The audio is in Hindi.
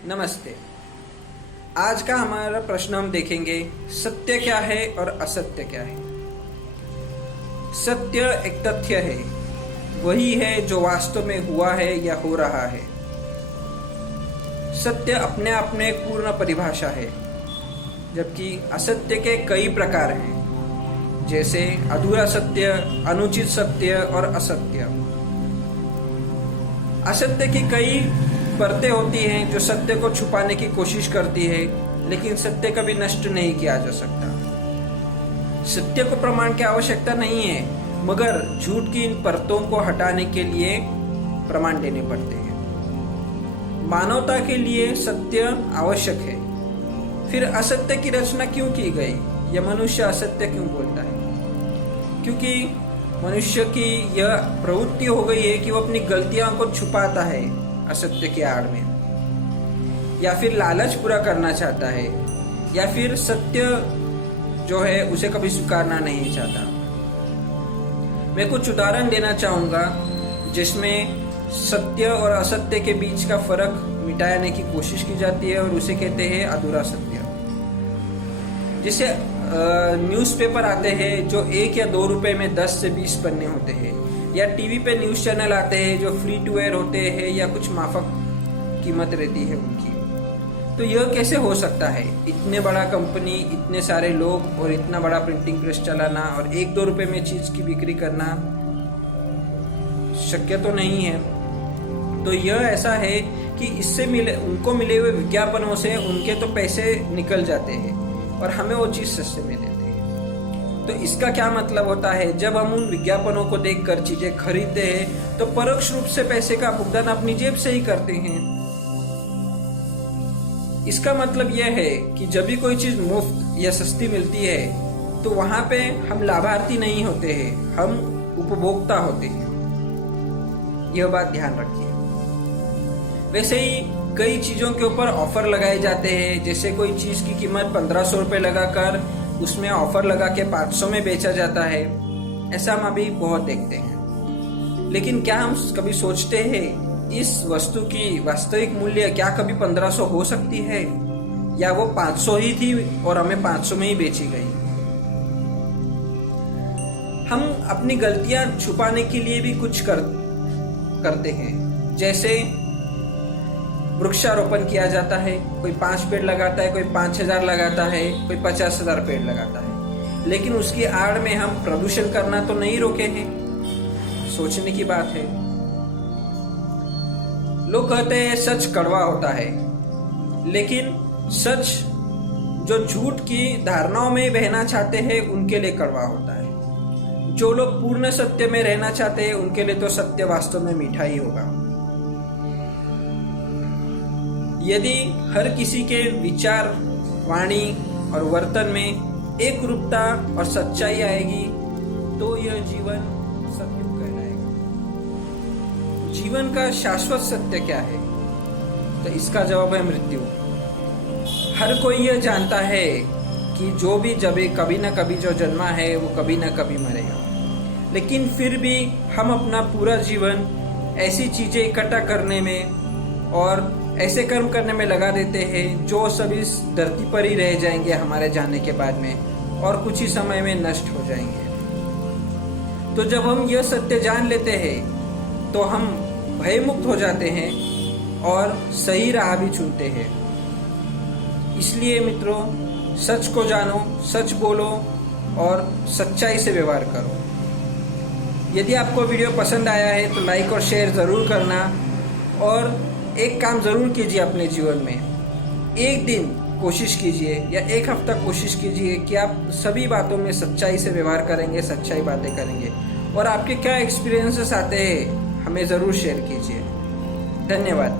नमस्ते। आज का हमारा प्रश्न हम देखेंगे, सत्य क्या है और असत्य क्या है। सत्य एक तथ्य है, वही है जो वास्तव में हुआ है या हो रहा है। सत्य अपने आप में एक पूर्ण परिभाषा है, जबकि असत्य के कई प्रकार हैं, जैसे अधूरा सत्य, अनुचित सत्य और असत्य। असत्य की कई परतें होती हैं जो सत्य को छुपाने की कोशिश करती है, लेकिन सत्य कभी नष्ट नहीं किया जा सकता। सत्य को प्रमाण की आवश्यकता नहीं है, मगर झूठ की इन परतों को हटाने के लिए प्रमाण देने पड़ते हैं। मानवता के लिए सत्य आवश्यक है। फिर असत्य की रचना क्यों की गई? यह मनुष्य असत्य क्यों बोलता है? क्योंकि मनुष्य की यह प्रवृत्ति हो गई है कि वो अपनी गलतियों को छुपाता है असत्य के आड़ में, या फिर लालच पूरा करना चाहता है, या फिर सत्य जो है उसे कभी स्वीकारना नहीं चाहता। मैं कुछ उदाहरण देना चाहूँगा जिसमें सत्य और असत्य के बीच का फर्क मिटाने की कोशिश की जाती है, और उसे कहते हैं अधूरा सत्य। जिसे न्यूज़पेपर आते हैं जो 1 या 2 रुपए में 10 से 20 पन्ने होते हैं, या टीवी पे न्यूज़ चैनल आते हैं जो फ्री टू एयर होते हैं या कुछ माफक कीमत रहती है उनकी। तो यह कैसे हो सकता है? इतने बड़ा कंपनी, इतने सारे लोग और इतना बड़ा प्रिंटिंग प्रेस चलाना और 1-2 रुपए में चीज़ की बिक्री करना शक्य तो नहीं है। तो यह ऐसा है कि इससे उनको मिले हुए विज्ञापनों से उनके तो पैसे निकल जाते हैं और हमें वो चीज़ सस्ते में देते हैं। तो इसका क्या मतलब होता है? जब हम उन विज्ञापनों को देखकर चीजें खरीदते हैं तो परोक्ष रूप से पैसे का भुगतान अपनी जेब से ही करते हैं। इसका मतलब यह है कि जब भी कोई चीज मुफ्त या सस्ती मिलती है तो वहां पे हम लाभार्थी नहीं होते हैं, हम उपभोक्ता होते हैं। यह बात ध्यान रखिए। वैसे ही कई चीजों के ऊपर ऑफर लगाए जाते हैं, जैसे कोई चीज की कीमत 1500 रुपये लगाकर उसमें ऑफर लगा के 500 में बेचा जाता है। ऐसा हम अभी बहुत देखते हैं। लेकिन क्या हम कभी सोचते हैं इस वस्तु की वास्तविक मूल्य क्या कभी 1500 हो सकती है, या वो 500 ही थी और हमें 500 में ही बेची गई? हम अपनी गलतियां छुपाने के लिए भी कुछ करते हैं, जैसे वृक्षारोपण किया जाता है। कोई 5 पेड़ लगाता है, कोई 5000 लगाता है, कोई 50,000 पेड़ लगाता है, लेकिन उसकी आड़ में हम प्रदूषण करना तो नहीं रोके हैं। सोचने की बात है। लोग कहते हैं सच कड़वा होता है, लेकिन सच जो झूठ की धारणाओं में बहना चाहते हैं उनके लिए कड़वा होता है। जो लोग पूर्ण सत्य में रहना चाहते हैं उनके लिए तो सत्य वास्तव में मीठा ही होगा। यदि हर किसी के विचार, वाणी और वर्तन में एक रूपता और सच्चाई आएगी तो यह जीवन सतयुग कहलाएगा। जीवन का शाश्वत सत्य क्या है? तो इसका जवाब है मृत्यु। हर कोई यह जानता है कि जो भी जब कभी न कभी जो जन्मा है वो कभी न कभी मरेगा, लेकिन फिर भी हम अपना पूरा जीवन ऐसी चीजें इकट्ठा करने में और ऐसे कर्म करने में लगा देते हैं जो सब इस धरती पर ही रह जाएंगे हमारे जाने के बाद में, और कुछ ही समय में नष्ट हो जाएंगे। तो जब हम यह सत्य जान लेते हैं तो हम भयमुक्त हो जाते हैं और सही राह भी चुनते हैं। इसलिए मित्रों, सच को जानो, सच बोलो और सच्चाई से व्यवहार करो। यदि आपको वीडियो पसंद आया है तो लाइक और शेयर ज़रूर करना, और एक काम ज़रूर कीजिए अपने जीवन में। एक दिन कोशिश कीजिए या एक हफ्ता कोशिश कीजिए कि आप सभी बातों में सच्चाई से व्यवहार करेंगे, सच्चाई बातें करेंगे, और आपके क्या एक्सपीरियंसेस आते हैं हमें ज़रूर शेयर कीजिए। धन्यवाद।